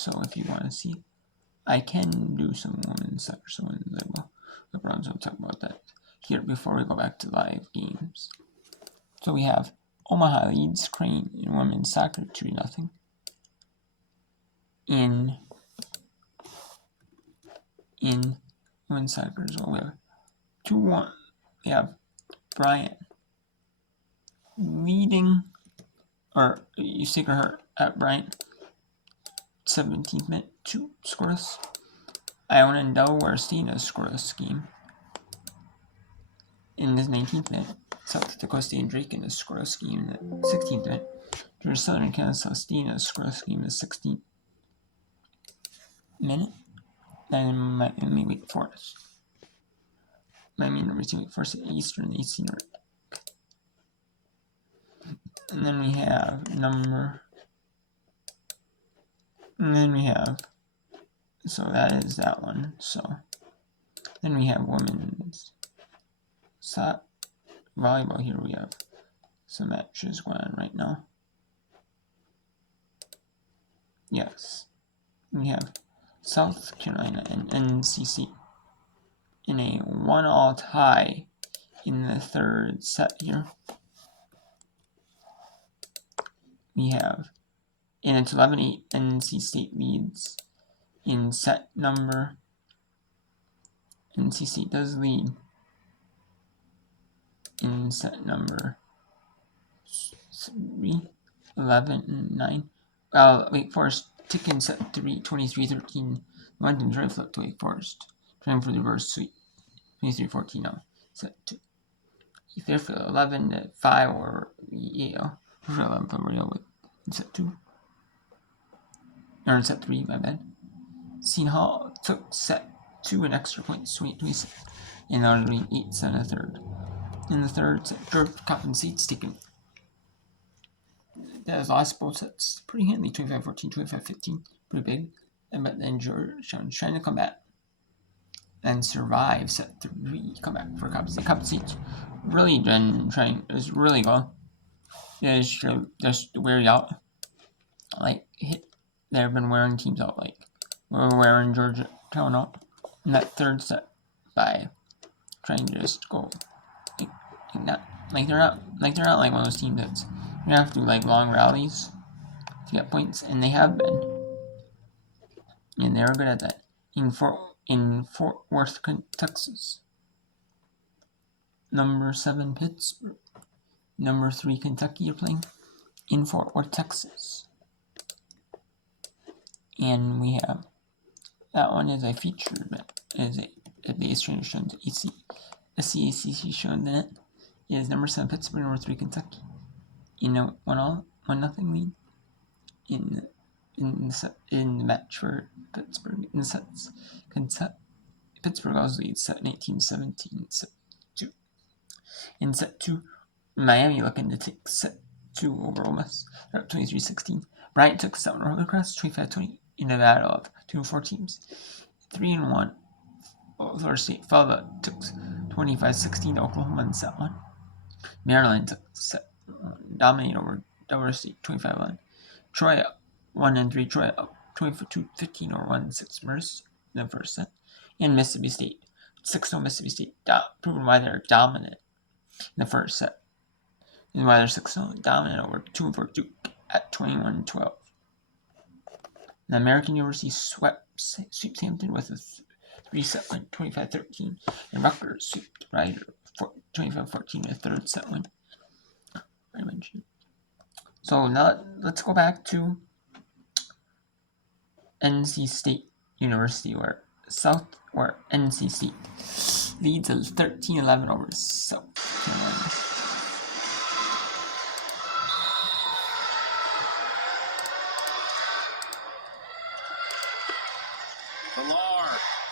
so if you want to see, I can do some women's soccer, so when I will. LeBron's will talk about that here before we go back to live games. So we have Omaha leads Crane in women's soccer 2-0. In women's soccer as well, we have 2-1. We have Bryant leading, or you stick her at Bryant. 17th minute, 2 scoreless. Iona and Delaware Stina scoreless game. In the 19th minute, South Dakota State and Drake in the scoreless game in the 16th minute. Georgia Southern and Kansas Stina scoreless game in the 16th minute. Then Miami Wake Forest. Miami University Wake Forest at Eastern AC North. And then we have so that is that one. So then we have women's volleyball. Here we have some matches going on right now. Yes, we have South Carolina and NCC in a 1-1 tie in the third set here. We have, and it's 11-8, NC State leads in set number. NC State does lead in set number 3, 11-9. Wake Forest taking set 3, 23-13. London's right flip to Wake Forest, trying for the reverse sweep. 23-14 now. Set 2. Fairfield 11-5 or 11 with set 2. Or in set 3, my bad. Seton Hall took set 2 and extra points, 28-26. And now doing 8 and a third. In the third set, Georgia compensates, taking that was last both sets pretty handy, 25-14, 25-15, pretty big. But then Georgetown trying to come back and survive set 3, come back for compensates. Really been trying, it was really well. Just wear you out. Like, they've been wearing teams out, like, we're wearing Georgetown out in that third set by trying to just go like that. Like they're not like one of those teams that's you have to do like long rallies to get points, and they have been, and they're good at that. In Fort Worth, Texas, number 7 Pittsburgh, number 3 Kentucky are playing in Fort Worth, Texas, and we have that one is a featured as a base trainer shown to SCACC shown in it. It is number 7 Pittsburgh, number 3 Kentucky in a 1-0 lead in the match for Pittsburgh in the sets. Pittsburgh also leads set 18-17 set 2. In set 2, Miami looking to take set 2 over Ole Miss. They're up 23-16. Bryant took set 1 over across 25-20 in a battle of 2-4 teams. 3-1. Florida State followed took 25-16 to Oklahoma in set 1. Maryland took set dominated over Delaware State 25-1. Troy up 1-3. Troy up 22-15 over 1-6 Mercy in the first set. And Mississippi State 6-0 Mississippi State proving why they're dominant in the first set. And why they're 6-0 dominant over 2-4 Duke at 21-12. The American University sweeps Hampton with a 3-set win, 25-13, and Rutgers swept Rider 25-14 with a 3rd set win. I mentioned. So now let's go back to NC State University, where NC State leads 13-11 over South Carolina.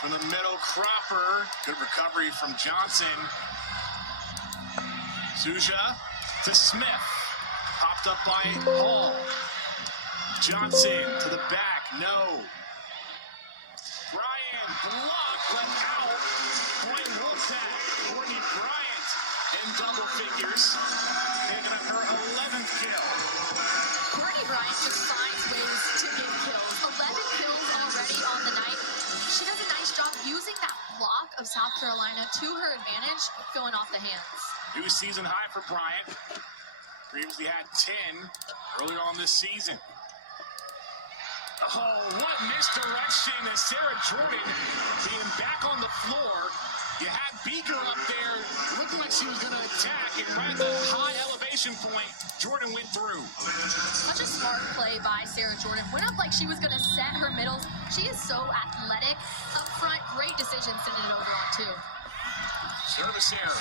From the middle, Cropper. Good recovery from Johnson. Zuja to Smith. Popped up by Hall. Johnson to the back. No. Bryant blocked, but out. Point looks at Courtney Bryant in double figures. Picking up her 11th kill. Courtney Bryant just finds ways to get kills. 11 kills. of South Carolina to her advantage going off the hands. New season high for Bryant. Previously had 10 earlier on this season. Oh, what misdirection is Sarah Jordan being back on the floor. You had Beaker up there, looking like she was going to attack, and right at the high elevation point, Jordan went through. Such a smart play by Sarah Jordan. Went up like she was going to set her middles. She is so athletic up front. Great decision sending it over on two. Service error.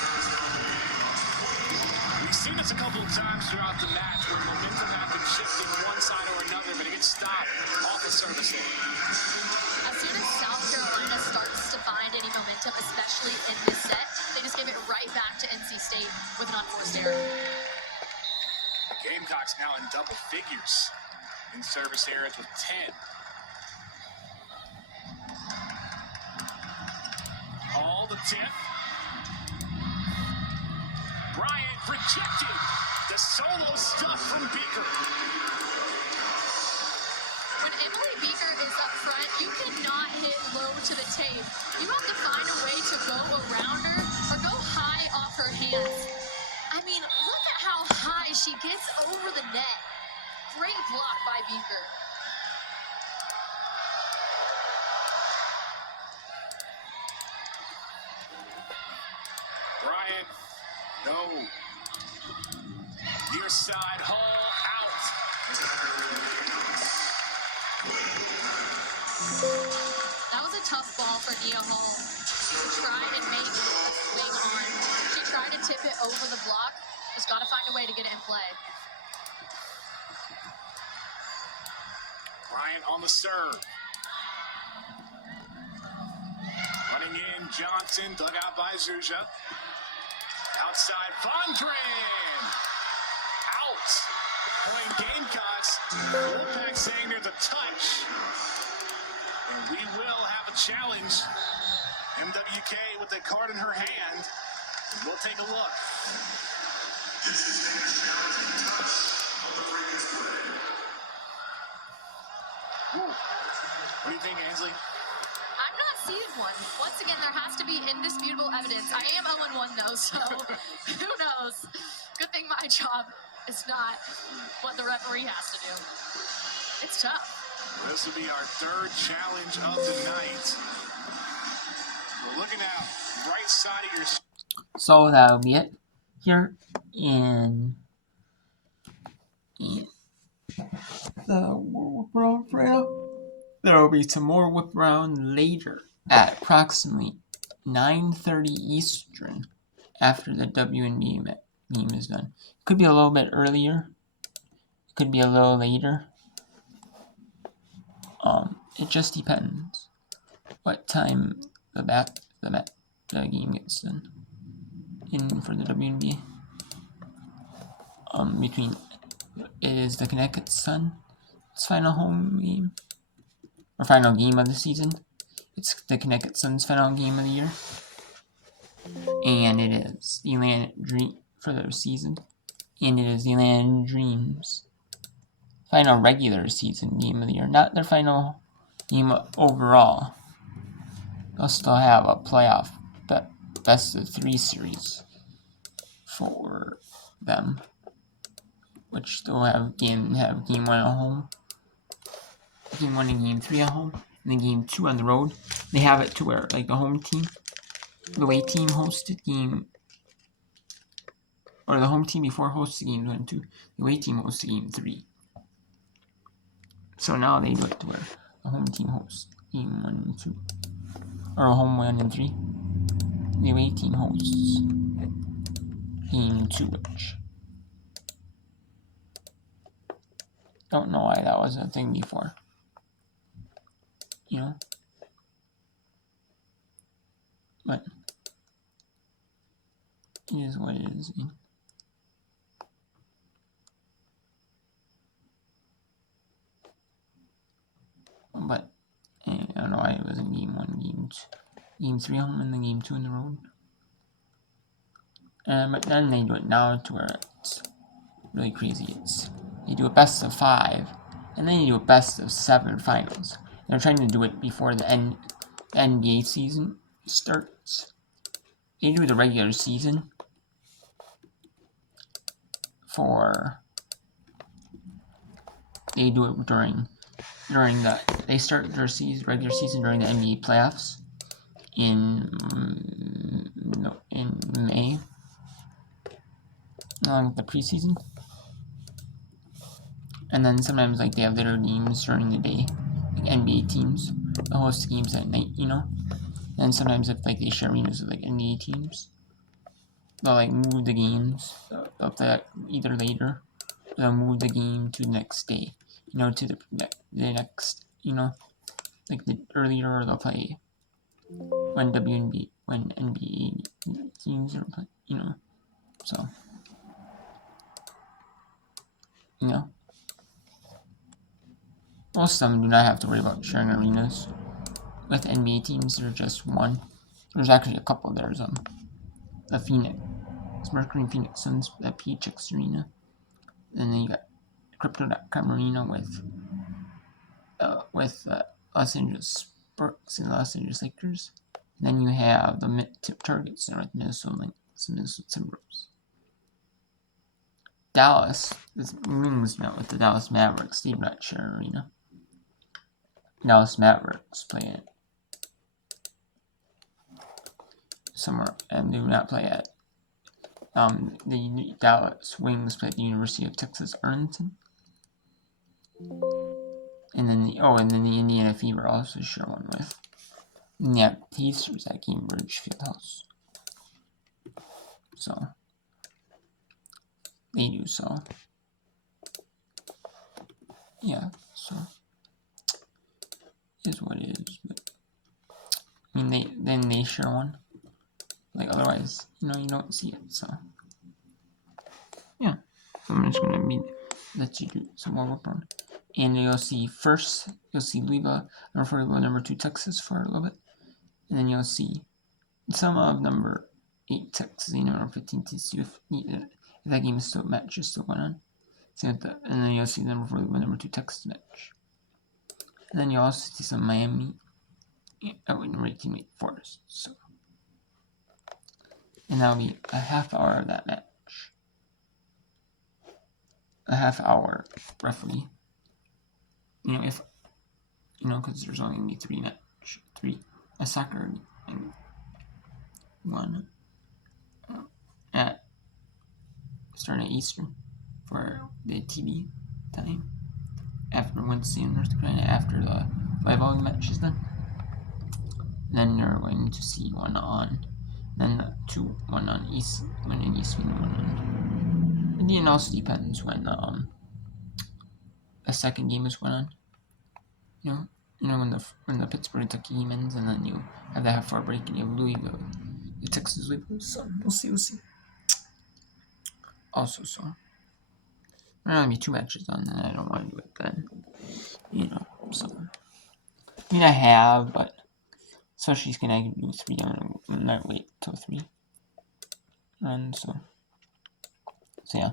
We've seen this a couple of times throughout the match where momentum has been shifting one side or another, but it gets stopped off the service error. As soon as South Carolina starts to find any momentum, especially in this set, they just give it right back to NC State with an unforced error. Gamecocks now in double figures in service errors with 10. All the tip. Bryant rejected the solo stuff from Beaker. When Emily Beaker is up front, you cannot hit low to the tape. You have to find a way to go around her or go high off her hands. I mean, look at how high she gets over the net. Great block by Beaker. Bryant, no. Near side, Hall out. That was a tough ball for Nia Hall to try and make a swing on. She tried to tip it over the block. Just got to find a way to get it in play. Bryant on the serve. Running in, Johnson, dug out by Zuja. Outside, Vondren. Out. Playing Gamecocks. Wolfpack saying there's a touch. And we will have a challenge. MWK with the card in her hand. And we'll take a look. This is a challenging touch on the previous play. What do you think, Ainsley? I'm not seeing one. Once again, there has to be indisputable evidence. I am 0-1 though, so who knows? Good thing my job is not what the referee has to do. It's tough. This will be our third challenge of the night. We're looking at right side of your... So that'll be it here in the whip round for now. There will be some more whip round later at approximately 9:30 Eastern after the WNBA game is done. Could be a little bit earlier. Could be a little later. It just depends what time the game gets done. In for the WNBA. Between it is the Connecticut Sun's final home game or final game of the season. It's the Connecticut Sun's final game of the year, and it is the Atlanta Dream for their season, and it is the Atlanta Dreams' final regular season game of the year, not their final game overall. They'll still have a playoff best of 3 series for them, which they'll have game 1 at home, game 1 and game 3 at home, and then game 2 on the road. They have it to where like the home team, the away team hosted game, or the home team before hosted game 1 and 2, the away team hosted game 3. So now they do it to where the home team hosts game 1 and 2, or home 1 and 3. The away team hosts game 2, which don't know why that was a thing before. You know? But it is what it is. But I don't know why it wasn't game 1, game 3 home, and then game 2 on the road. But then they do it now to where it's really crazy. They do a best of 5, and then you do a best of 7 finals. They're trying to do it before the NBA season starts. they do the regular season they do it during the, they start their regular season during the NBA playoffs in May, along with the preseason. And then sometimes like they have their games during the day, like NBA teams host games at night, And sometimes if like they share arenas with like NBA teams, they'll like move the games up that either later, or they'll move the game to the next day, to the next, like the earlier, or they'll play when NBA teams are playing, so most of them do not have to worry about sharing arenas with NBA teams. There's just one. There's actually a couple. There's the Mercury Phoenix Suns at PHX Arena. And then you got Crypto.com Arena with Los Angeles Sparks and Los Angeles Lakers. And then you have the Target Center with Minnesota Timberwolves. Dallas is rings now with the Dallas Mavericks. They do not share arena. Dallas Mavericks play it somewhere, and do not play at the Dallas Wings play at the University of Texas Arlington. And then the Indiana Fever also share one with the Pacers at Cambridge Fieldhouse. So they do so. Yeah, so is what it is. But I mean they share one. Like otherwise, you don't see it. So yeah. So I'm just gonna let you do some more work on. And you'll see Louisville, number 2 Texas for a little bit. And then you'll see some of number 8 Texas, number 15 TCU if that game is still match is still going on. And then you'll see number 2 Texas match. And then you'll also see some Miami number 18 Wake Forest. So, and that'll be a half hour of that match. A half hour, roughly. If because there's only going to be a soccer and one at starting at Eastern for the TV time after Wednesday in North Carolina after the volleyball match is done. Then you're going to see one on East, one in East, one on. And it also depends when the second game is going on. When the Pittsburgh Kentucky game ends, and then you have that half-hour break, and you have Louisville, the Texas Louisville. So we'll see. Also, so there are gonna be 2 matches on, and I don't want to do it then. So I mean I have, but especially when I can do 3, I'm gonna not wait till 3. And so yeah.